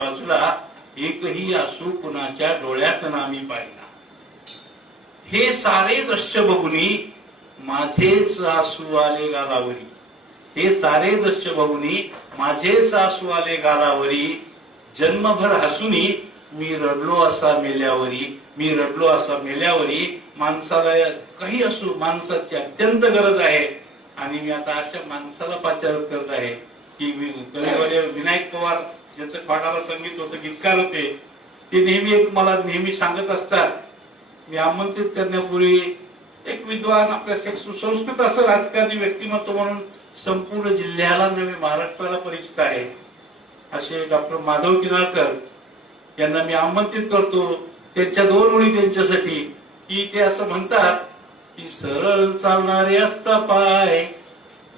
बाजूला एकही असू कुणाच्या डोळ्यात नामी पाहिला. हे सारे दृश्य बघुनी माझेच आसू आले गालावरी. हे सारे दृश्य बघुनी माझेच आसू आले गालावरी. जन्मभर हसुनी मी रडलो असा मेल्यावरी मी रडलो असा मेल्यावरी. माणसाला काही असू माणसाची अत्यंत गरज आहे. आणि मी आता अशा माणसाला पाचारत करत आहे की मी कविवर्य विनायक पवार ज्याचं कोणाला संगीत होतं गीतकार होते ते नेहमी एक मला नेहमी सांगत असतात. मी आमंत्रित करण्यापूर्वी एक विद्वान आपल्या एक सुसंस्कृत असं राजकारणी व्यक्तिमत्व म्हणून संपूर्ण जिल्ह्याला नव्हे महाराष्ट्राला परिचित आहे असे डॉक्टर माधव किनाळकर यांना मी आमंत्रित करतो. त्यांच्या दोन ओळी त्यांच्यासाठी की ते असं म्हणतात की सरळ चालणारे असता पाय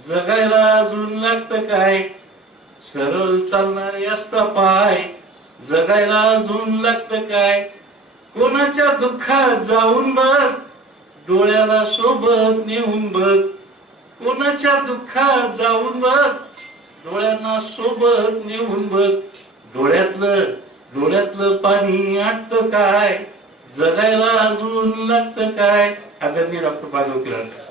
जगायला अजून लागतं काय? सरळ चालणारे असता पाय. जगायला अजून लागतं काय? कोणाच्या दुःखात जाऊन बघ. डोळ्याला सोबत नेऊन बघ. कोणाच्या दुःखात जाऊन बघ. डोळ्यांना सोबत नेऊन बघ. डोळ्यातलं डोळ्यातलं पाणी आटत काय? जगायला अजून लागतं काय? आदरणीय डॉक्टर माधव किराडकर.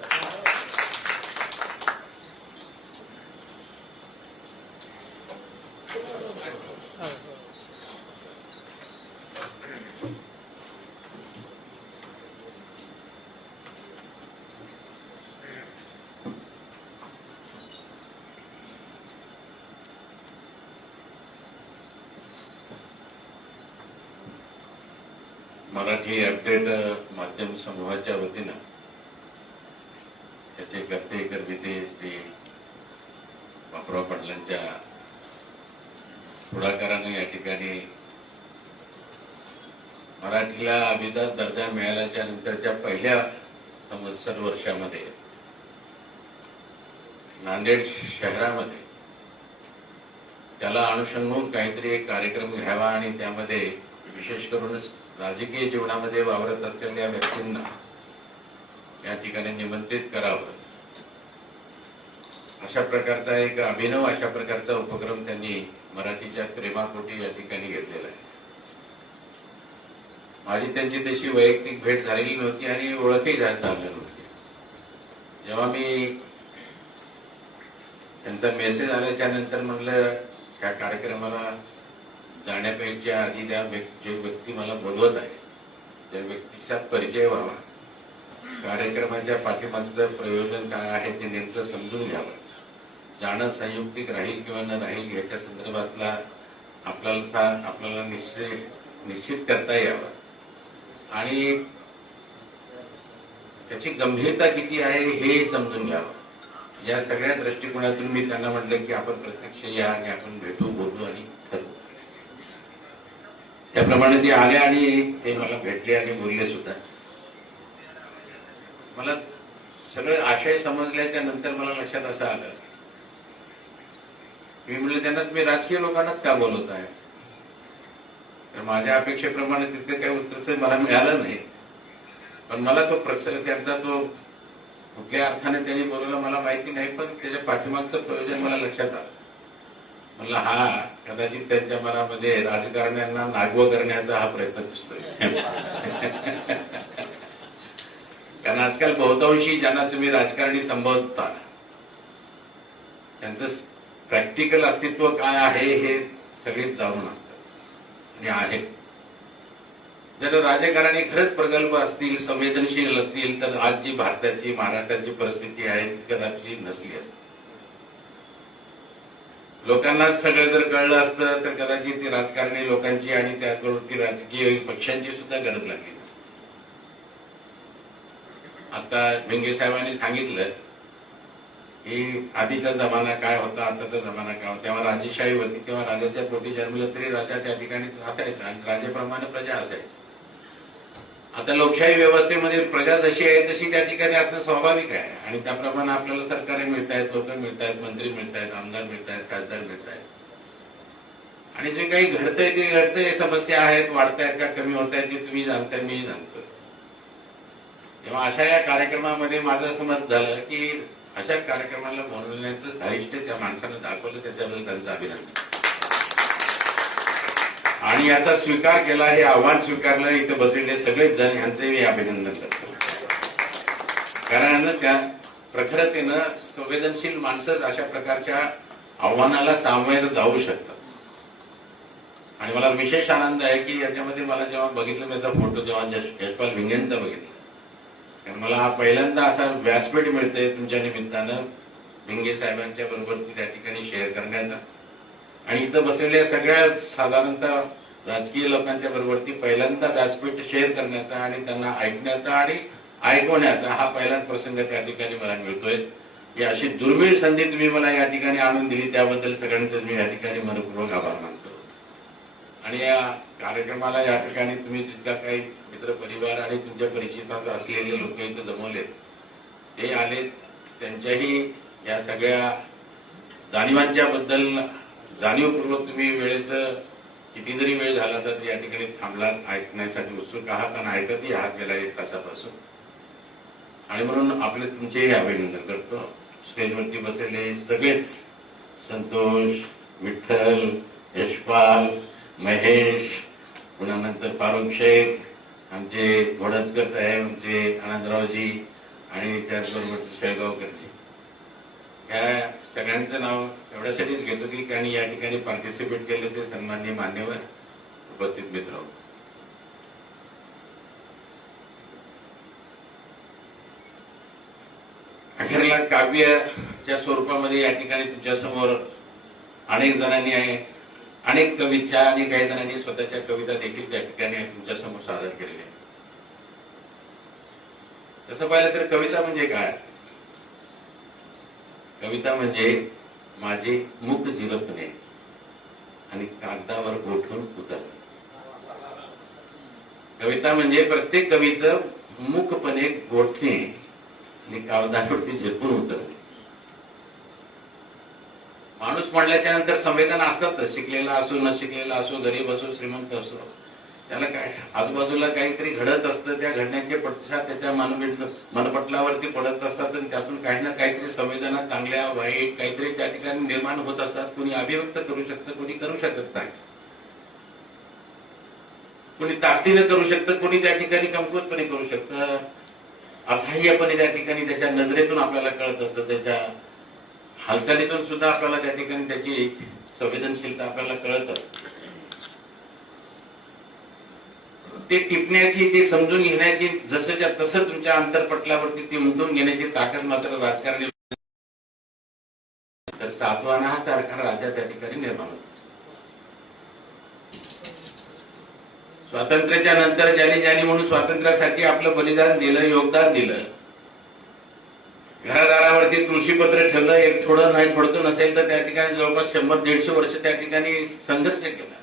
मराठी माध्यम समूहाच्या वतीनं त्याचे कर्ते कर्विते श्री बापराव पाटलांच्या पुढाकारानं या ठिकाणी मराठीला अभिजात दर्जा मिळाल्याच्या नंतरच्या पहिल्या संवत्सर वर्षामध्ये नांदेड शहरामध्ये त्याला अनुषंगून काहीतरी एक कार्यक्रम घ्यावा आणि त्यामध्ये विशेष करून राजकीय जीवनामध्ये वावरत असलेल्या व्यक्तींना या ठिकाणी निमंत्रित करावं. अशा प्रकारचा एक अभिनव अशा प्रकारचा उपक्रम त्यांनी मराठीच्या प्रेमापोटी या ठिकाणी घेतलेला आहे. माझी त्यांची तशी वैयक्तिक भेट झालेली नव्हती आणि ओळखही झाली नव्हती. जेव्हा मी त्यांचा मेसेज आल्याच्यानंतर म्हणलं त्या कार्यक्रमाला जाण्यापेक्षा आधी त्या जे व्यक्ती मला बोलवत आहे त्या व्यक्तीचा परिचय व्हावा. कार्यक्रमाच्या पाठीमागचं प्रयोजन काय आहे ते नेमकं समजून घ्यावं. जाणं संयुक्तिक राहील किंवा न राहील याच्या संदर्भातला आपल्याला आपल्याला निश्चित निश्चित करता यावं. आणि त्याची गंभीरता किती आहे हे समजून घ्यावं. या सगळ्या दृष्टिकोनातून मी त्यांना म्हटलं की आपण प्रत्यक्ष या आणि आपण भेटू बोलू आणि त्याप्रमाणे ते आले आणि ते मला भेटले आणि बोलले सुद्धा. मला सगळे आशय समजल्याच्या नंतर मला लक्षात असं आलं. मी म्हणलं त्यांना तुम्ही राजकीय लोकांनाच का बोलवत आहे? तर माझ्या अपेक्षेप्रमाणे तिथे काही उत्तर मला मिळालं नाही. पण मला तो प्रसंग त्यांचा तो कुठल्या अर्थाने त्यांनी बोलवलं मला माहिती नाही पण त्याच्या पाठीमागचं प्रयोजन मला लक्षात आलं. म्हणलं हा कदाचित त्यांच्या मनामध्ये राजकारण्यांना नागवं करण्याचा हा प्रयत्न दिसतोय. कारण आजकाल बहुतांशी ज्यांना तुम्ही राजकारणी संबोधता त्यांचं प्रॅक्टिकल अस्तित्व काय आहे हे सगळेच जाणून असतात. आणि आहे जर राजकारणी खरंच प्रगल्भ असतील संवेदनशील असतील तर आज जी भारताची महाराष्ट्राची परिस्थिती आहे ती कदाचित नसली असती. लोकांना सगळं जर कळलं असतं तर कदाचित ती राजकारणी लोकांची आणि त्याचबरोबर ती राजकीय पक्षांची सुद्धा गरज लागली आता व्यंगे साहेबांनी सांगितलं की आधीचा जमाना काय होता आताचा जमाना काय होता? तेव्हा राजेशाही होती तेव्हा राजाच्या पोटी जन्मलं तरी राजा त्या ठिकाणी असायचा आणि राजेप्रमाणे प्रजा असायची. आता लोकशाही व्यवस्थेमध्ये प्रजा जशी आहे तशी त्या ठिकाणी असणं स्वाभाविक आहे. आणि त्याप्रमाणे आपल्याला सरकारी मिळत आहेत लोक मिळत आहेत मंत्री मिळत आहेत आमदार मिळत आहेत खासदार मिळत आहेत. आणि जे काही घडतंय ते घडतंय समस्या आहेत वाढतायत का कमी होत आहेत ते तुम्ही जाणताय मी जाणतोय. तेव्हा अशा या कार्यक्रमामध्ये माझं असं मत झालं की अशा कार्यक्रमाला बोलवण्याचं धारिष्ट्य त्या माणसानं दाखवलं त्याच्याबद्दल त्यांचं अभिनंदन. आणि याचा स्वीकार केला हे आव्हान स्वीकारलं इथं बसलेले सगळेच जण यांचे मी अभिनंदन करतो. कारण त्या प्रखरतेनं संवेदनशील माणसंच अशा प्रकारच्या आव्हानाला सामोर जाऊ शकतात. आणि मला विशेष आनंद आहे की याच्यामध्ये मला जेव्हा बघितलं मी फोटो जेव्हा यशपाल भिंगेंचा बघितला. कारण मला हा पहिल्यांदा असा व्यासपीठ मिळते तुमच्या निमित्तानं भिंगे साहेबांच्या बरोबर त्या ठिकाणी शेअर करण्याचा. आणि इथं बसलेल्या सगळ्या साधारणतः राजकीय लोकांच्या बरोबरती पहिल्यांदा व्यासपीठ शेअर करण्याचा आणि त्यांना ऐकण्याचा आणि ऐकवण्याचा हा पहिलाच प्रसंग त्या ठिकाणी मला मिळतोय. ही अशी दुर्मिळ संधी तुम्ही मला या ठिकाणी आणून दिली त्याबद्दल सगळ्यांचं मी या ठिकाणी मनपूर्वक आभार मानतो. आणि या कार्यक्रमाला या ठिकाणी तुम्ही जितका काही मित्र परिवार आणि तुमच्या परिचिताचा असलेले लोक इथं जमवलेत ते आलेत. त्यांच्याही या सगळ्या जाणीवांच्या बद्दल जाणीवपूर्वक तुम्ही वेळेचं किती जरी वेळ झाला तर या ठिकाणी थांबला ऐकण्यासाठी उत्सुक आहात आणि ऐकतही आहात गेल्या एक तासापासून. आणि म्हणून आपले तुमचेही अभिनंदन करतो. स्टेजवरती बसलेले सगळेच संतोष विठ्ठल यशपाल महेश पुन्हा नंतर फारुख शेख आमचे घोडजकर साहेब आमचे आनंदरावजी आणि त्याचबरोबर शेळगावकर. या सगळ्यांचं नाव एवढ्यासाठीच घेतो की त्यांनी या ठिकाणी पार्टिसिपेट केले ते सन्मान्य मान्यवर उपस्थित मित्र अखेरला काव्याच्या स्वरूपामध्ये या ठिकाणी तुमच्यासमोर अनेक जणांनी आहे अनेक कविता आणि काही जणांनी स्वतःच्या कविता देखील त्या ठिकाणी तुमच्यासमोर सादर केलेल्या आहेत. तसं पाहिलं तर कविता म्हणजे काय? कविता म्हणजे माझे मुख झिरपणे आणि कागदावर गोठून उतरणे. कविता म्हणजे प्रत्येक कवीचं मुखपणे गोठणे आणि कागदावरती झिरपून उतरणे. माणूस म्हणल्याच्या नंतर संवेदना असतात शिकलेला असो न शिकलेला असो गरीब असो श्रीमंत असो. त्याला काय आजूबाजूला काहीतरी घडत असतं त्या घडण्याचे पडसाद त्याच्या मनबिंद मनपटलावरती पडत असतात आणि त्यातून काही ना काहीतरी संवेदना चांगल्या वाईट काहीतरी त्या ठिकाणी निर्माण होत असतात. कुणी अभिव्यक्त करू शकतं कुणी करू शकत नाही. कुणी ताकदीनं करू शकतं कुणी त्या ठिकाणी कमकुवतपणे करू शकतं. असह्यपणे त्या ठिकाणी त्याच्या नजरेतून आपल्याला कळत असतं त्याच्या हालचालीतून सुद्धा आपल्याला त्या ठिकाणी त्याची संवेदनशीलता आपल्याला कळत असते. ते टिपण्याची ते समजून घेण्याची जसंच्या तसं तुमच्या अंतरपटलावरती ते उमटून घेण्याची ताकद मात्र राजकारणी तर सातवाना हा सारखा राज्यात त्या ठिकाणी निर्माण होतो. स्वातंत्र्याच्या नंतर ज्यांनी ज्यांनी म्हणून स्वातंत्र्यासाठी आपलं बलिदान दिलं योगदान दिलं घरादारावरती तुळशीपत्र ठेवलं एक थोडं नाही थोडतं नसेल तर त्या ठिकाणी जवळपास शंभर दीडशे वर्ष त्या ठिकाणी संघर्ष केला.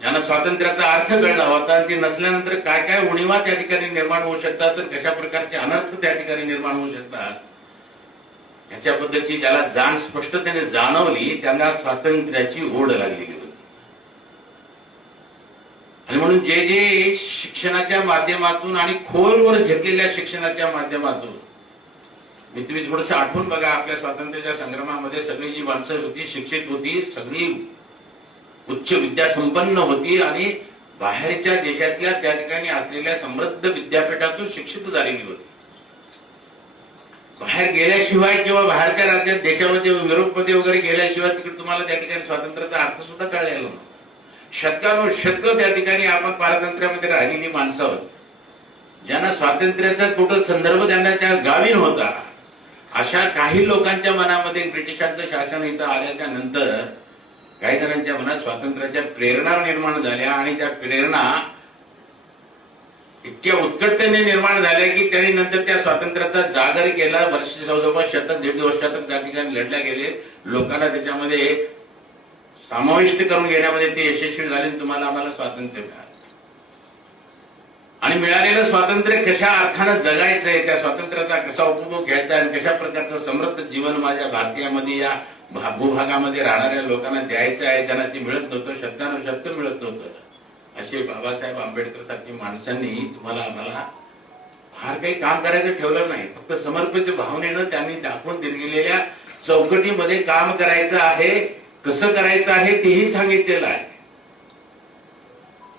ज्यांना स्वातंत्र्याचा अर्थ कळला. होता आणि ते नसल्यानंतर काय काय उणीवा त्या ठिकाणी निर्माण होऊ शकतात तर कशा प्रकारचे अनर्थ त्या ठिकाणी निर्माण होऊ शकतात याच्याबद्दलची ज्याला जाण स्पष्टतेने जाणवली त्यांना स्वातंत्र्याची ओढ लागलेली होती आणि म्हणून जे जे शिक्षणाच्या माध्यमातून आणि खोलवर घेतलेल्या शिक्षणाच्या माध्यमातून मी तुम्ही थोडंसं आठवून बघा आपल्या स्वातंत्र्याच्या संग्रामामध्ये सगळी जी माणसं होती शिक्षित होती सगळी उच्च विद्यासंपन्न होती आणि बाहेरच्या देशातल्या त्या ठिकाणी असलेल्या समृद्ध विद्यापीठातून शिक्षित झालेली होती. बाहेर गेल्याशिवाय किंवा बाहेरच्या राज्यात देशामध्ये युरोपमध्ये वगैरे गेल्याशिवाय तिकडे तुम्हाला त्या ठिकाणी स्वातंत्र्याचा अर्थ सुद्धा कळलेला नव्हता. शतकानु शतक त्या ठिकाणी आपण पारतंत्र्यामध्ये राहिलेली माणसं आहोत ज्यांना स्वातंत्र्याचा कुठं संदर्भ त्यांना त्या गावी होता अशा काही लोकांच्या मनामध्ये ब्रिटिशांचं शासन इथं आल्याच्यानंतर काही जणांच्या मनात स्वातंत्र्याच्या प्रेरणा निर्माण झाल्या आणि त्या प्रेरणा इतक्या उत्कटतेने निर्माण झाल्या की त्यांनी नंतर त्या स्वातंत्र्याचा जागर केला. वर्ष जवळजवळ शतक दीड वर्षातक त्या ठिकाणी लढल्या गेले. लोकांना त्याच्यामध्ये समाविष्ट करून घेण्यामध्ये ते यशस्वी झाले तुम्हाला आम्हाला स्वातंत्र्य मिळालं. आणि मिळालेलं स्वातंत्र्य कशा अर्थानं जगायचंय त्या स्वातंत्र्याचा कसा उपभोग घ्यायचा आणि कशा प्रकारचं समृद्ध जीवन माझ्या भारतीयामध्ये या भूभागामध्ये राहणाऱ्या लोकांना द्यायचं आहे त्यांना ते मिळत नव्हतं शतकानुशतक मिळत नव्हतं. असे बाबासाहेब आंबेडकर सारखी माणसांनी तुम्हाला आम्हाला फार काही काम करायचं ठेवलं नाही. फक्त समर्पित भावनेनं त्यांनी दाखवून दिलेल्या चौकटीमध्ये काम करायचं आहे कसं करायचं आहे तेही सांगितलेलं आहे.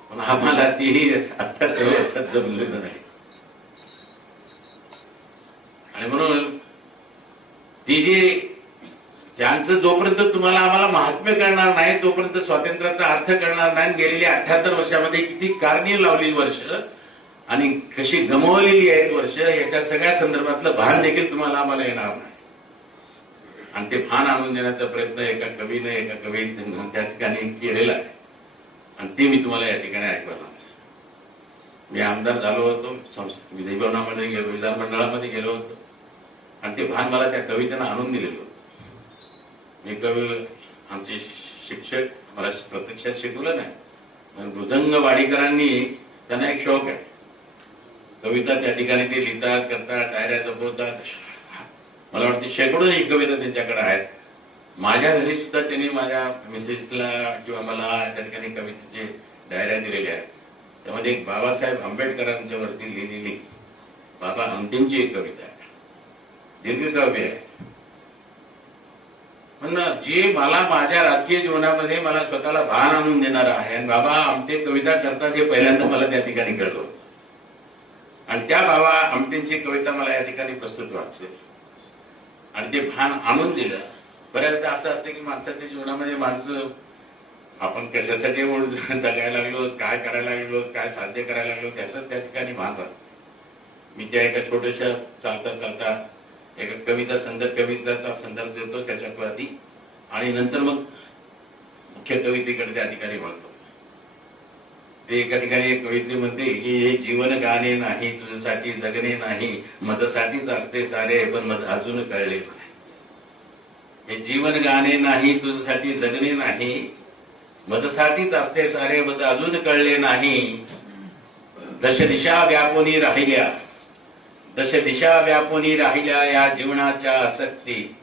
पण आम्हाला तेही अठ्याहत्तर वर्षात जमलेलं नाही. आणि म्हणून ती जी त्यांचं जोपर्यंत तुम्हाला आम्हाला महात्म्य करणार नाही तोपर्यंत स्वातंत्र्याचा अर्थ करणार नाही गेलेली अठ्याहत्तर वर्षामध्ये किती कारणी लावली वर्ष आणि कशी गमवलेली आहेत वर्ष याच्या सगळ्या संदर्भातलं भान देखील तुम्हाला आम्हाला येणार नाही. आणि ते भान आणून देण्याचा प्रयत्न एका कवीनं एका कवी त्या ठिकाणी केलेला आहे. आणि ते मी तुम्हाला या ठिकाणी ऐकवणार मी आमदार झालो होतो संस- विधिभवनामध्ये गेलो विधानमंडळामध्ये गेलो होतो. आणि ते भान मला त्या कवितेनं आणून दिलेलं होतं. मी आमचे शिक्षक मला प्रत्यक्षात शिकवलं नाही पण मृदंग वाडीकरांनी त्यांना एक शौक आहे. कविता त्या ठिकाणी ते लिहितात करतात डायऱ्या जपवतात. मला वाटते शेकडोही कविता त्यांच्याकडे आहेत. माझ्या घरी सुद्धा त्यांनी माझ्या मिसेसला किंवा मला त्या ठिकाणी कवितेचे डायऱ्या दिलेल्या आहेत. त्यामध्ये एक बाबासाहेब आंबेडकरांच्या वरती लिहिलेली बाबा हमतींची एक कविता आहे. दीर्घकाव्य आहे. पण जे मला माझ्या राजकीय जीवनामध्ये मला स्वतःला भान आणून देणार आहे आणि बाबा आमटे कविता करतात हे पहिल्यांदा मला त्या ठिकाणी कळलं. आणि त्या बाबा आमटेंची कविता मला या ठिकाणी प्रस्तुत वाटते आणि ते भान आणून दिलं. बऱ्याचदा असं असतं की माणसाच्या जीवनामध्ये माणसं आपण कशासाठी जगायला लागलो? काय करायला लागलो? काय साध्य करायला लागलो? त्याचं त्या ठिकाणी भान राहतं. मी त्या एका छोट्याशा चालता चालता एका कविता संदर्भ कविताचा संदर्भ देतो त्याच्या आधी. आणि नंतर मग मुख्य कवितेकडे त्या ठिकाणी वळतो. ते एका ठिकाणी एक कवितेमध्ये की हे जीवन गाणे नाही तुझ्यासाठी जगणे नाही. मजासाठीच असते सारे पण मज अजून कळले नाही. हे जीवन गाणे नाही तुझ्यासाठी जगणे नाही. मजसाठीच असते सारे मज अजून कळले नाही. दशदिशा व्यापुनी राहिल्या. तसे दिशा व्यापुनी राहिल्या या जीवनाच्या आसक्ती.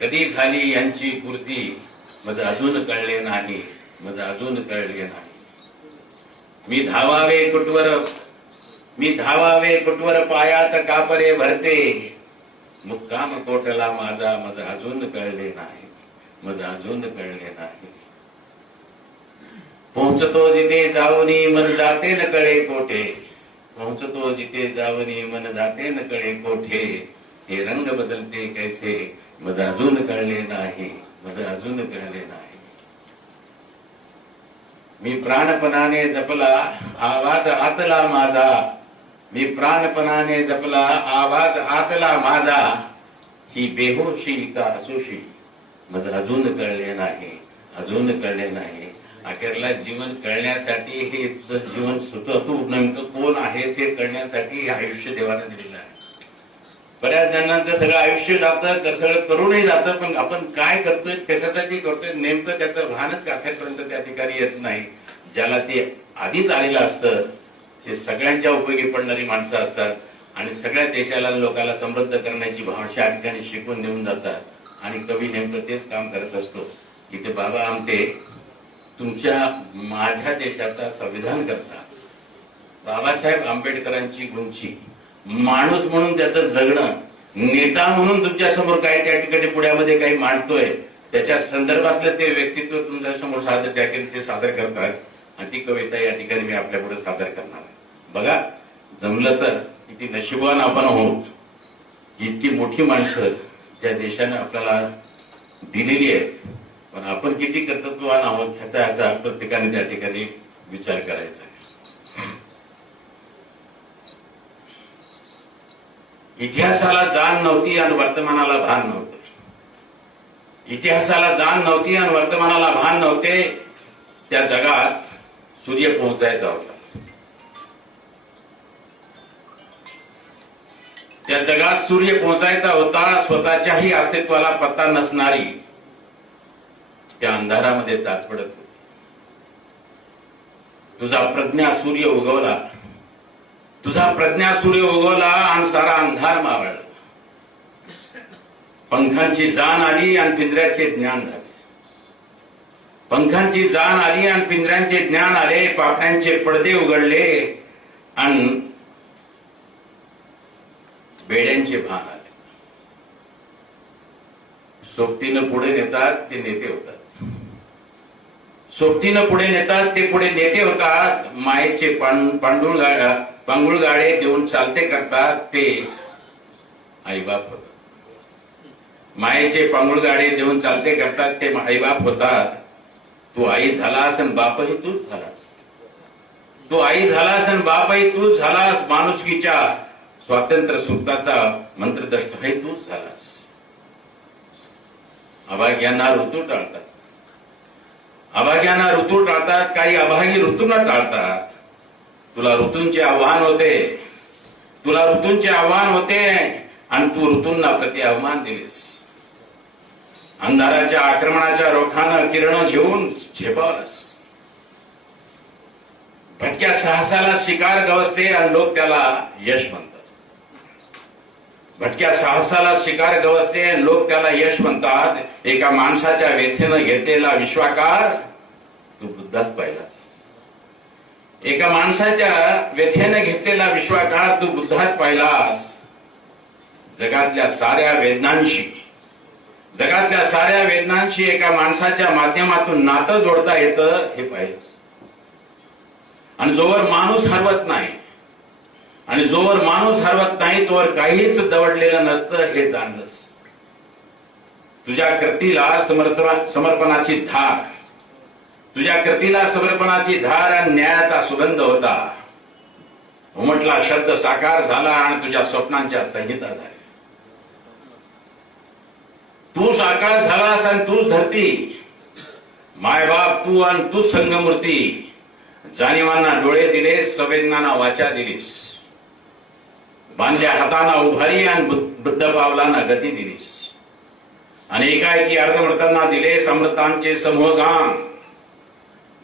कधी झाली यांची पूर्ती मज अजून कळले नाही मज अजून कळले नाही. मी धावावे कुटवर मी धावावे कुटवर पायात कापरे भरते. मुक्काम कोटला माझा मज अजून कळले नाही मज अजून कळले नाही. पोहोचतो जिथे जाऊनी मन जाते न कळे कोठे. पोहोचतो जिथे जाऊनी मन जाते न कळे कोठे? हे रंग बदलते कैसे? मज अजून कळले नाही मज अजून कळले नाही. मी प्राणपणाने जपला आवाज आतला माझा. मी प्राणपणाने जपला आवाज आतला माझा. ही बेहोशी का असोशी? मज अजून कळले नाही अजून कळले नाही. अखेरला जीवन कळण्यासाठी हे तुझं जीवन सुतू तू नेमकं कोण आहेस हे कळण्यासाठी आयुष्य देवाने दिलेलं आहे. बऱ्याच जणांचं सगळं आयुष्य जातं तर सगळं करूनही जातं पण आपण काय करतोय कशासाठी करतोय नेमकं त्याचं भानच अखेरपर्यंत त्या ठिकाणी येत नाही. ज्याला ते आधीच आलेलं असतं ते सगळ्यांच्या उपयोगी पडणारी माणसं असतात आणि सगळ्या देशाला लोकांना समृद्ध करण्याची भाषा ठिकाणी शिकून देऊन जातात. आणि कवी नेमकं तेच काम करत असतो. इथे बाबा आमटे तुमच्या माझ्या देशाचा संविधान करता. बाबासाहेब आंबेडकरांची गुंची. माणूस म्हणून त्याचं जगणं. नेता म्हणून तुमच्यासमोर काय त्या ठिकाणी पुण्यामध्ये काही मांडतोय त्याच्या संदर्भातलं ते व्यक्तित्व तुमच्यासमोर सादर त्या ठिकाणी ते सादर करतात. आणि ती कविता या ठिकाणी मी आपल्या पुढे सादर करणार आहे. बघा जमलं तर किती नशिबान आपण आहोत. इतकी मोठी माणसं ज्या देशाने आपल्याला दिलेली आहेत. पण आपण किती कर्तृत्ववान आहोत ह्याचा याचा प्रत्येकाने त्या ठिकाणी विचार करायचा आहे. इतिहासाला जाण नव्हती आणि वर्तमानाला भान नव्हतं. इतिहासाला जाण नव्हती आणि वर्तमानाला भान नव्हते त्या जगात सूर्य पोहोचायचा होता. त्या जगात सूर्य पोहोचायचा होता स्वतःच्याही अस्तित्वाला पत्ता नसणारी त्या अंधारामध्ये चाचपडत होती. तुझा प्रज्ञा सूर्य उगवला. तुझा प्रज्ञा सूर्य उगवला आणि सारा अंधार मावळला. पंखांची जाण आली आणि पिंजऱ्याचे ज्ञान झाले. पंखांची जाण आली आणि पिंजऱ्यांचे ज्ञान आले पाकड्यांचे पडदे उघडले आणि बेड्यांचे भान आले. सोबतीनं पुढे नेतात ते नेते होतात. सोबतीनं पुढे नेतात ते पुढे नेते होतात. मायेचे पांडुळ पांगुळ गाडे देऊन चालते करतात ते. आईबाप होतात. मायेचे पांगुळ गाडे देऊन चालते करतात ते आईबाप होतात. तू आई झालास आणि बापही तूच झालास. तू आई झालास आणि बापही तूच झालास माणुसकीच्या स्वातंत्र्य सुप्ताचा मंत्रदष्ट तूच झालास. अभाग्यांना ऋतू टाळतात. अभाग्यांना ऋतू टाळतात काही अभागी ऋतूंना टाळतात. तुला ऋतूंचे आव्हान होते. तुला ऋतूंचे आव्हान होते आणि तू ऋतूंना प्रति आव्हान दिलेस. अंधाराच्या आक्रमणाच्या रोखानं किरण घेऊन झेपावलंस. भटक्या साहसाला शिकार गवसते आणि लोक त्याला यश म्हणतात. भटक्या साहसाला शिकार गवसते. आणि लोक त्याला यश म्हणतात. एका माणसाच्या व्यथेनं घेतलेला विश्वाकार तू बुद्धाच पाहिलास एका माणसाच्या व्यथेनं घेतलेला विश्वाकार तू बुद्धात पाहिलास जगातल्या साऱ्या वेदनांशी जगातल्या साऱ्या वेदनांशी एका माणसाच्या माध्यमातून नातं जोडता येतं हे पाहिलं आणि जोवर माणूस हरवत नाही आणि जोवर माणूस हरवत नाही तोवर काहीच दवडलेलं नसतं हे जाणलंस. तुझ्या कृतीला समर्पणाची धार. तुझ्या कृतीला समर्पणाची धार आणि न्यायाचा सुगंध होता. उमटला शब्द साकार झाला आणि तुझ्या स्वप्नांच्या संहिता झाल्या. तू साकार झालास आणि तूच धरती. मायबाप तू आणि तू संगमूर्ती. जाणीवांना डोळे दिले संवेदनांना वाचा दिलीस. बांधल्या हाताना उभारी आणि बुद्ध पावलांना गती दिलीस. आणि एकाएकी दिले समर्थांचे समूह गान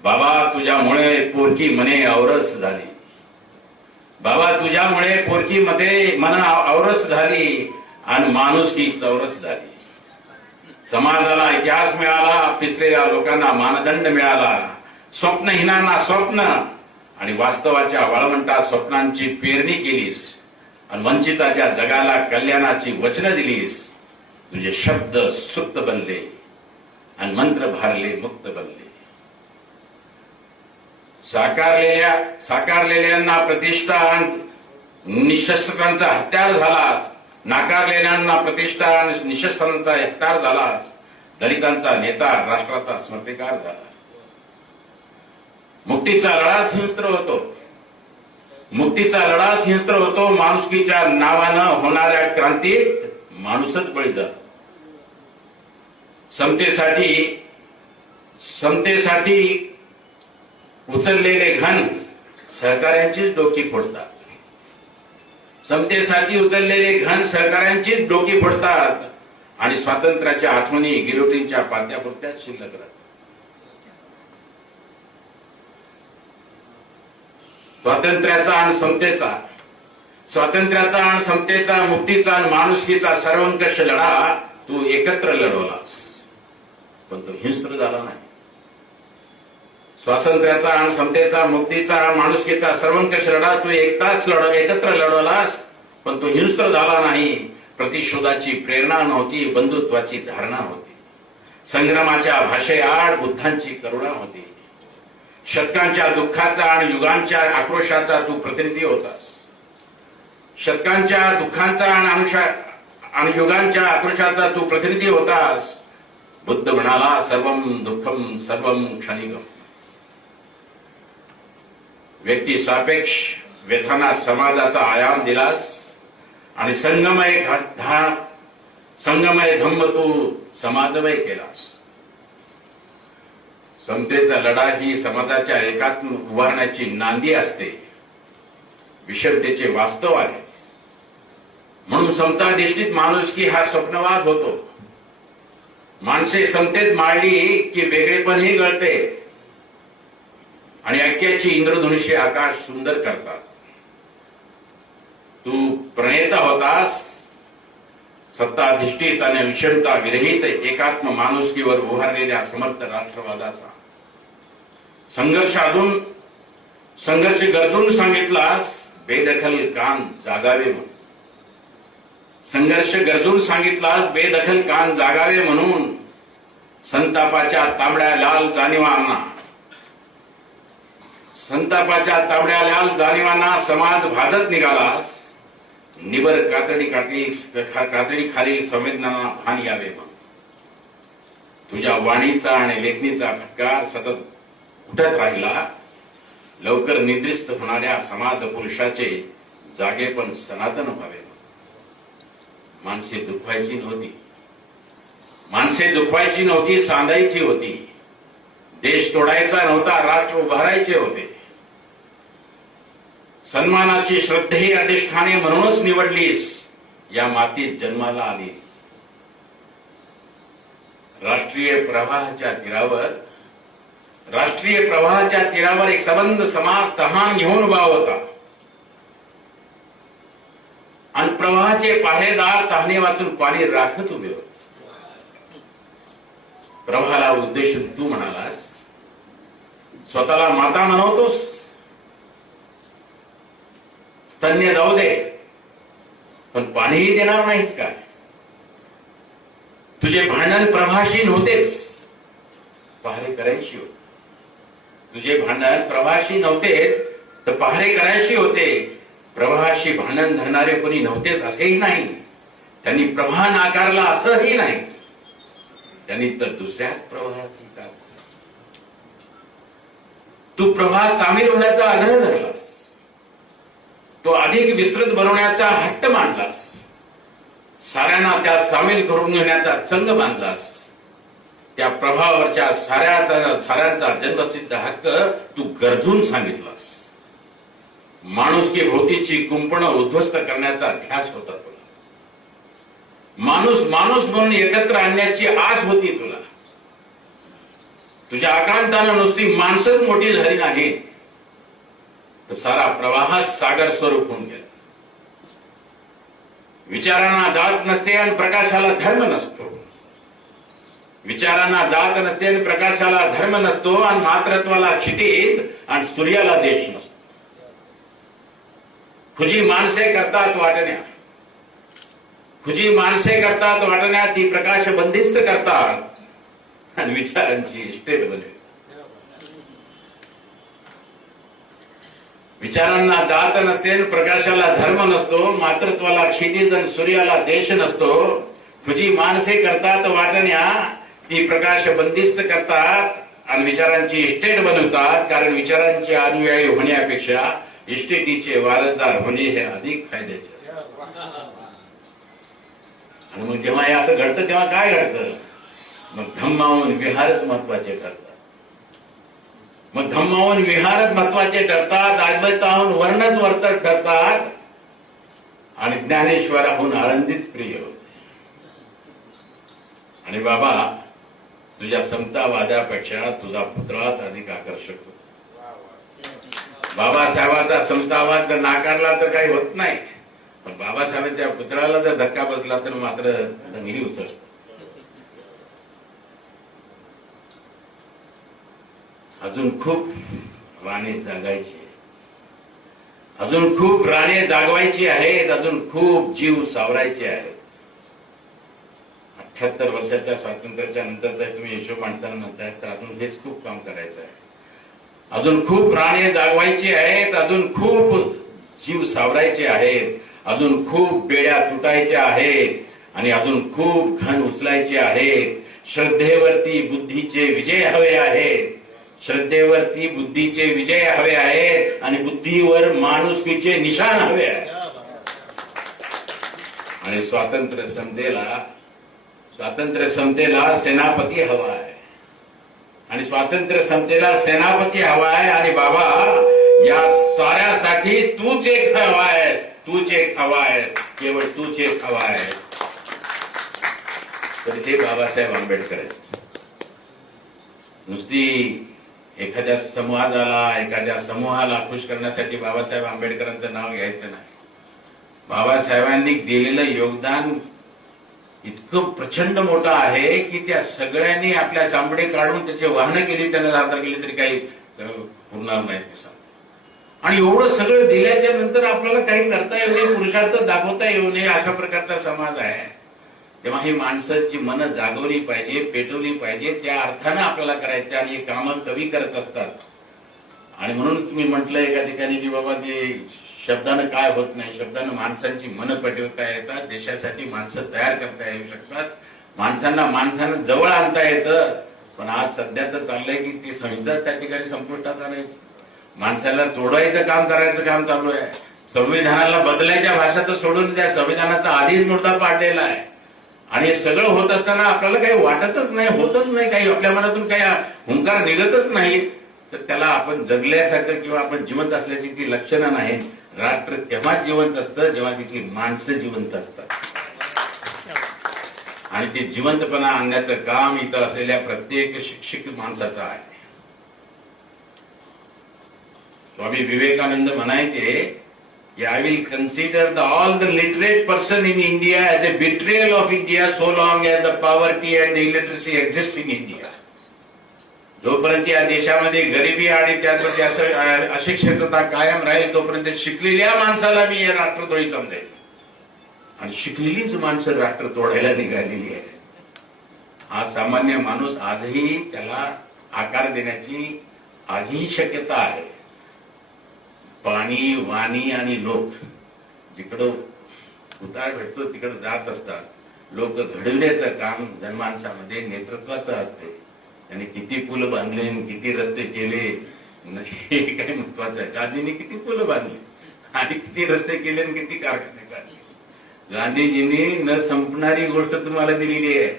बाबा तुझ्यामुळे पोरकी मने औरस झाली. बाबा तुझ्यामुळे पोरकी मध्ये मन औरस झाली आणि माणुसकी चौरस झाली. समाजाला इतिहास मिळाला पिसलेल्या लोकांना मानदंड मिळाला. स्वप्नहीनांना स्वप्न आणि वास्तवाच्या वाळवंटात स्वप्नांची पेरणी केलीस. आणि वंचिताच्या जगाला कल्याणाची वचनं दिलीस तुझे शब्द सुप्त बनले आणि मंत्र भारले मुक्त बनले. साकारलेल्या साकारलेल्यांना प्रतिष्ठा आणि निशस्त्रांचा हत्यार झालास नाकारलेल्यांना प्रतिष्ठा आणि निशस्त्रांचा हत्यार झालास दलितांचा नेता राष्ट्राचा स्मृतिकार झाला. मुक्तीचा लढाच हिंस्त्र होतो. मुक्तीचा लढाच हिंस्त्र होतो. माणुसकीच्या नावानं होणाऱ्या क्रांतीत माणूसच बळीदार समतेसाठी समतेसाठी उचललेले घन सहकाऱ्यांचीच डोकी फोडतात. समतेसाठी उचललेले घन सहकाऱ्यांचीच डोकी फोडतात आणि स्वातंत्र्याच्या आठवणी गिरोटींच्या पात्यापुरत्याच शिल्लक राहतात. स्वातंत्र्याचा आणि समतेचा स्वातंत्र्याचा आणि समतेचा मुक्तीचा आणि माणुसकीचा सर्वंकष लढा तू एकत्र लढवलास. पण तो हिंस्त्र झाला नाही. स्वातंत्र्याचा आणि समतेचा मुक्तीचा आणि माणुसकीचा सर्वंकष लढा तू एकटाच लढ एकत्र लढवलास. पण तो हिंस्त्र झाला नाही. प्रतिशोधाची प्रेरणा नव्हती बंधुत्वाची धारणा होती. संग्रामाच्या भाषेआड बुद्धांची करुणा होती. शतकांच्या दुःखाचा आणि युगांच्या आक्रोशाचा तू प्रतिनिधी होतास शतकांच्या दुःखांचा आणि आणि युगांच्या आक्रोशाचा तू प्रतिनिधी होतास. बुद्ध म्हणाला सर्वम दुःखम सर्वम क्षणिकम व्यक्ती सापेक्ष व्यथाना समाजाचा आयाम दिलास आणि संगमय संगमय धम्म तू समाजमय केलास. समतेचा लढा ही समाजाच्या एकात्म उभारण्याची नांदी असते. विषमतेचे वास्तव आहे. म्हणून समता माणूस माणुसकी हा स्वप्नवाद होतो. माणसे समतेत माळली की वेगळेपणही गळते. आणि ऐक्याची इंद्रधनुष्य आकाश सुंदर करतात. तू प्रणेता होतास सत्ताधिष्ठित आणि विषमता विरहित एकात्म माणुसकीवर उभारलेल्या समर्थ राष्ट्रवादाचा. संघर्ष अजून संघर्ष गरजून सांगितलास बेदखल कान जागावे म्हणून. संघर्ष गरजून सांगितलास बेदखल कान जागावे म्हणून. संतापाच्या तांबड्या लाल जाणीवांना. संतापाच्या ताबड्याला जाणीवांना समाज भाजत निघालास. निबर कातडी कातडी कातडी खालील संवेदनांना भान यावे मग तुझ्या वाणीचा आणि लेखणीचा फटका सतत उठत राहिला लवकर निद्रिस्त होणाऱ्या समाज पुरुषाचे जागे पण सनातन व्हावे माणसे दुखवायची नव्हती. माणसे दुखवायची नव्हती सांधायची होती. देश तोडायचा नव्हता राष्ट्र उभारायचे होते. सन्मानाची श्रद्धेय अधिष्ठाने म्हणूनच निवडलीस. या मातीत जन्माला आली. राष्ट्रीय प्रवाहाच्या तीरावर राष्ट्रीय प्रवाहाच्या तीरावर एक सबंध समाज तहान घेऊन उभा होता. आणि प्रवाहाचे पाहेदार तहाने वाचून पाणी राखत उभे होते. प्रवाहाला उद्देशून तू म्हणालास स्वतःला माता म्हणवतोस? तन्य जाऊ दे. पण पाणीही देणार नाहीस काय तुझे भांडण प्रभाशीन होतेच. पहारे करायची होते. तुझे भांडण प्रवाशी नव्हतेच तर पहारे करायची होते. प्रवाहाशी भांडण धरणारे कोणी नव्हतेच असेही नाही. त्यांनी प्रवाह नाकारला असंही नाही. त्यांनी तर दुसऱ्याच प्रवाहाची का तू प्रवाहात सामील होण्याचा आग्रह धरलास. तो अधिक विस्तृत बनवण्याचा हट्ट मांडलास साऱ्यांना त्यात सामील करून घेण्याचा चंग बांधलास. त्या प्रभावावरच्या साऱ्याचा साऱ्यांचा जन्मसिद्ध हक्क तू गरजून सांगितलास. माणुसकी भोवतीची कुंपण उद्ध्वस्त करण्याचा ध्यास होता तुला. माणूस माणूस म्हणून एकत्र आणण्याची आस होती तुला. तुझ्या आकांतानं नुसती माणसंच मोठी झाली नाहीत तर सारा प्रवाह सागर स्वरूप होऊन गेला. विचारांना जात नसते आणि प्रकाशाला धर्म नसतो. विचारांना जात नसते आणि प्रकाशाला धर्म नसतो आणि मात्रत्वाला क्षितीज आणि सूर्याला देश नसतो. खुजी माणसे करतात वाटण्या. खुजी माणसे करतात वाटण्या ती प्रकाश बंदिस्त करतात. आणि विचारांची इस्टेट बनेल विचारांना जात नसते आणि प्रकाशाला धर्म नसतो मातृत्वाला क्षितिज आणि सूर्याला देश नसतो. तुझी माणसे करतात वाटण्या ती प्रकाश बंदिस्त करतात आणि विचारांची इस्टेट बनवतात कारण विचारांची अनुयायी होण्यापेक्षा इस्टेटीचे वारसदार होणे हे अधिक फायद्याचे आणि मग जेव्हा हे असं घडतं तेव्हा काय घडतं? मग धम्मावून विहारच महत्त्वाचे ठरतात. मग धम्माहून विहारच महत्त्वाचे ठरतात अद्वैताहून वर्णच वर्तक ठरतात. आणि ज्ञानेश्वराहून आनंदीच प्रिय आणि बाबा तुझ्या समतावादापेक्षा तुझा पुतळाच अधिक आकर्षक होतो. बाबासाहेबाचा समतावाद जर नाकारला तर काही होत नाही. पण बाबासाहेबांच्या पुतळाला जर धक्का बसला तर मात्र दंगली उसळतो अजून खूप राणे जागायची अजून खूप राणे जागवायची आहेत अजून खूप जीव सावरायचे आहेत. अठ्याहत्तर वर्षाच्या स्वातंत्र्याच्या नंतरचा तुम्ही हिशोब मांडताना म्हणताय तर अजून हेच खूप काम करायचं आहे. अजून खूप राणे जागवायचे आहेत अजून खूप जीव सावरायचे आहेत अजून खूप बेड्या तुटायच्या आहेत आणि अजून खूप घन उचलायचे आहेत. श्रद्धेवरती बुद्धीचे विजय हवे आहेत. श्रद्धेवरती बुद्धीचे विजय हवे आहेत आणि बुद्धीवर माणुसकीचे निशाण हवे आहेत. आणि स्वातंत्र्य समतेला स्वातंत्र्य समतेला सेनापती हवा आहे. आणि स्वातंत्र्य समतेला सेनापती हवा आहे. आणि बाबा या साऱ्यासाठी तूच एक हवा आहेस तूच एक हवा आहेस केवळ तूच एक हवा आहेस तर ते बाबासाहेब आंबेडकर आहेत. नुसती एखाद्या समाजाला एखाद्या समूहाला खुश करण्यासाठी बाबासाहेब आंबेडकरांचं नाव घ्यायचं नाही. बाबासाहेबांनी दिलेलं योगदान इतकं प्रचंड मोठं आहे की त्या सगळ्यांनी आपल्या चांबडे काढून त्याची वाहनं केली त्यांना जाता केली तरी काही उरणार होणार नाही ते आणि एवढं सगळं दिल्याच्या नंतर आपल्याला काही करता येऊ नये पुरुषार्थ दाखवता येऊ नये अशा प्रकारचा समाज आहे. तेव्हा ही माणसाची मनं जागवली पाहिजे पेटवली पाहिजे त्या अर्थानं आपल्याला करायचं आणि हे कामं कवी करत असतात. आणि म्हणून तुम्ही म्हटलं एका ठिकाणी की बाबा ते शब्दानं काय होत नाही शब्दानं माणसांची मनं पटवता येतात देशासाठी माणसं तयार करता येऊ शकतात. माणसांना माणसानं जवळ आणता येतं पण आज सध्या तर चाललंय की ती संहिता त्या ठिकाणी संपुष्टात आणायची. माणसाला तोडायचं काम करायचं काम चालू आहे. संविधानाला बदलायच्या भाषा तर सोडून त्या संविधानाचा आधीच मुद्दा पाडलेला आहे. आणि हे सगळं होत असताना आपल्याला काही वाटतच नाही होतच नाही काही आपल्या मनातून काही हुंकार निघतच नाही. तर त्याला आपण जगल्यासारखं किंवा आपण जिवंत असल्याची ती लक्षणं नाही. राष्ट्र तेव्हाच जिवंत असतं जेव्हा तिथली माणसं जिवंत असतात. आणि ते जिवंतपणा आणण्याचं काम इथं असलेल्या प्रत्येक शिक्षित माणसाचं आहे. स्वामी विवेकानंद म्हणायचे की I will consider the all the literate person in India a betrayal of of India so long the the and the illiteracy exist in India जोपर्यंत या देशामध्ये गरिबी आणि त्यामध्ये असं अशिक्षितता कायम राहील तोपर्यंत शिकलेल्या माणसाला मी हे राष्ट्रद्रोही समजेल आणि शिकलेलीच माणसं राष्ट्र तोडायला निघालेली आहे हा सामान्य माणूस आजही त्याला आकार देण्याची आजही शक्यता आहे. पाणी वाणी आणि लोक जिकडं उतार भेटतो तिकडे जात असतात. लोक घडविण्याचं काम जनमानसामध्ये नेतृत्वाचं असते. त्यांनी किती पुलं बांधले किती रस्ते केले हे काही महत्वाचं आहे. गांधींनी किती पुलं बांधली आणि किती रस्ते केले आणि किती कारखाने काढले. गांधीजींनी न संपणारी गोष्ट तुम्हाला दिलेली आहे.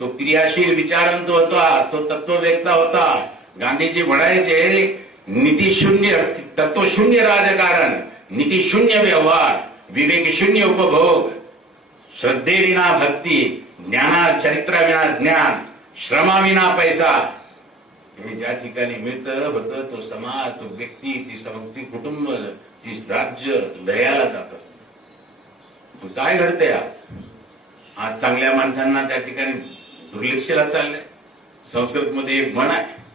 तो क्रियाशील विचारंत होता तो तत्ववेत्ता होता. गांधीजी म्हणायचे नीतीशून्य तत्वशून्य राजकारण नीतीशून्य व्यवहार विवेकशून्य उपभोग श्रद्धेविना भक्ती ज्ञाना चरित्राविना ज्ञान श्रमाविना पैसा. हे ज्या ठिकाणी मिळतं होतं तो समाज तो व्यक्ती ती समक्ती कुटुंब ती राज्य लयाला जात असत. काय घडतंय आज? आज चांगल्या माणसांना त्या ठिकाणी दुर्लक्षला चाललंय. संस्कृतमध्ये एक म्हण आहे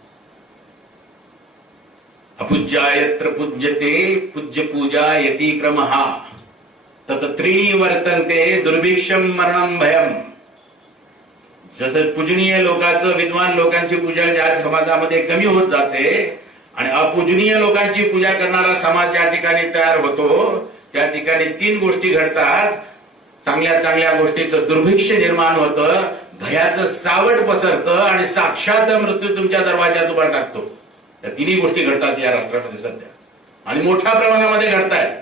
अपूज्यायत्र पूज्यते पूज्य पूजा यती क्रम। तत त्रिणी वर्तनते दुर्भिक्षम मरणम भयम। जसं पूजनीय लोकांचं विद्वान लोकांची पूजा ज्या समाजामध्ये कमी होत जाते आणि अपूजनीय लोकांची पूजा करणारा समाज ज्या ठिकाणी तयार होतो त्या ठिकाणी तीन गोष्टी घडतात. चांगल्या चांगल्या गोष्टीचं दुर्भिक्ष निर्माण होतं भयाचं सावट पसरतं आणि साक्षात मृत्यू तुमच्या दरवाज्यात उभा टाकतो. या तिन्ही गोष्टी घडतात या राष्ट्रामध्ये सध्या. आणि मोठ्या प्रमाणामध्ये घडत घडतायत.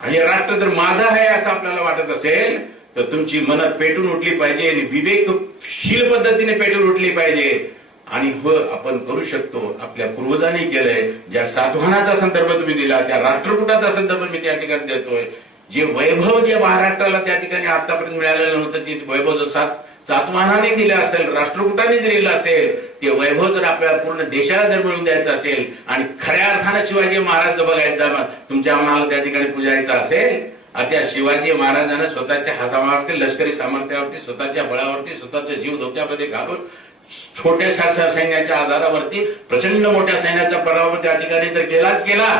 आणि हे राष्ट्र जर माझं आहे असं आपल्याला वाटत असेल तर तुमची मनं पेटून उठली पाहिजे आणि विवेकशील पद्धतीने पेटून उठली पाहिजे. आणि हो आपण करू शकतो आपल्या पूर्वजांनी केलंय. ज्या सातवाहनाचा संदर्भ तुम्ही दिला त्या राष्ट्रकुटाचा संदर्भ मी त्या ठिकाणी देतोय. जे वैभव जे महाराष्ट्राला त्या ठिकाणी आतापर्यंत मिळालेलं नव्हतं ते वैभव जर सात सातमानाने दिलं असेल राष्ट्रकुटाने दिलेलं असेल ते वैभव जर आपल्याला पूर्ण देशाला जर मिळवून द्यायचं असेल आणि खऱ्या अर्थानं शिवाजी महाराज जर बघायचा तुमच्या मनाला त्या ठिकाणी पुजायचं असेल आता शिवाजी महाराजांना स्वतःच्या हातावरती लष्करी सामर्थ्यावरती स्वतःच्या बळावरती स्वतःचा जीव धोक्यामध्ये घालून छोट्याशा सैन्याच्या आधारावरती प्रचंड मोठ्या सैन्याचा पराभव त्या ठिकाणी तर केलाच केला.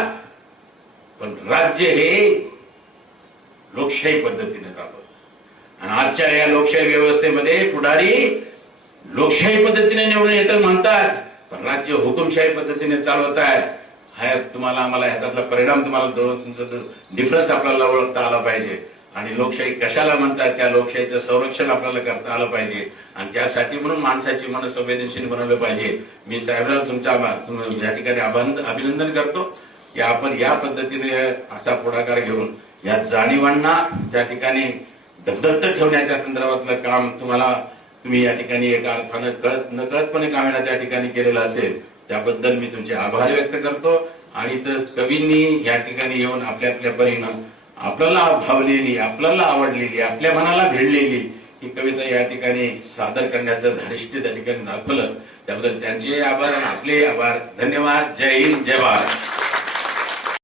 पण राज्य हे लोकशाही पद्धतीने राबवत आणि आजच्या या लोकशाही व्यवस्थेमध्ये पुढारी लोकशाही पद्धतीने निवडून येतं म्हणतात पण राज्य हुकुमशाही पद्धतीने चालवत आहेत हा तुम्हाला आम्हाला ह्याच्यातला परिणाम तुम्हाला तुमचा डिफरन्स आपल्याला ओळखता आला पाहिजे. आणि लोकशाही कशाला म्हणतात? त्या लोकशाहीचं संरक्षण आपल्याला करता आलं पाहिजे. आणि त्यासाठी म्हणून माणसाची मन संवेदनशील बनवलं पाहिजे. मी साहेबराव तुमच्या या ठिकाणी अभिनंदन करतो की आपण या पद्धतीने असा पुढाकार घेऊन या जाणीवांना त्या ठिकाणी दत्त ठेवण्याच्या संदर्भातलं काम तुम्हाला तुम्ही या ठिकाणी एका अर्थानं कळत नकळतपणे कामाला त्या ठिकाणी केलेलं असेल त्याबद्दल मी तुमचे आभार व्यक्त करतो. आणि तर कवींनी या ठिकाणी येऊन आपल्या आपल्या परीनं आपल्याला भावलेली आपल्याला आवडलेली आपल्या मनाला भिडलेली ही कविता या ठिकाणी सादर करण्याचं धारिष्ट्य त्या ठिकाणी दाखवलं. त्याबद्दल त्यांचे आभार आणि आपले आभार. धन्यवाद. जय हिंद. जय भारत.